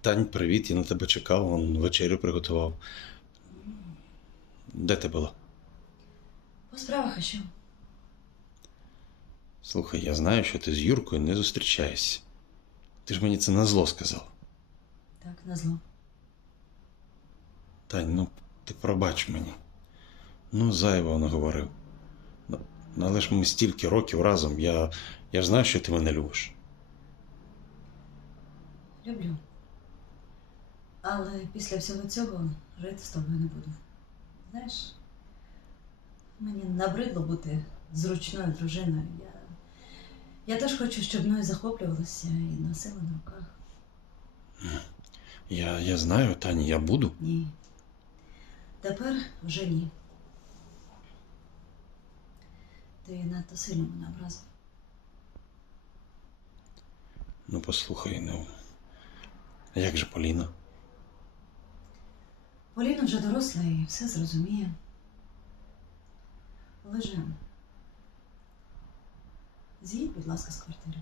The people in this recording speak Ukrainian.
Тань, привіт, я на тебе чекав, вон вечерю приготував. Де ти була? По справах а що? Слухай, я знаю, що ти з Юркою не зустрічаєшся. Ти ж мені це назло сказав. Так, назло. Тань, ну ти пробач мені. Ну, зайво наговорив. Ну, але ж ми стільки років разом. Я, я ж знаю, що ти мене любиш. Люблю. Але після всього цього жити з тобою не буду. Знаєш, мені набридло бути зручною дружиною. Я, я теж хочу, щоб мною захоплювалося і носила на руках. Я, я знаю, Тані, я буду. Ні. Тепер вже ні. Ти надто сильно мене образив. Ну, послухай, ну. А як же Поліна? Поліна вже доросла і все зрозуміє. Лежимо. З'їдь, будь ласка, з квартири.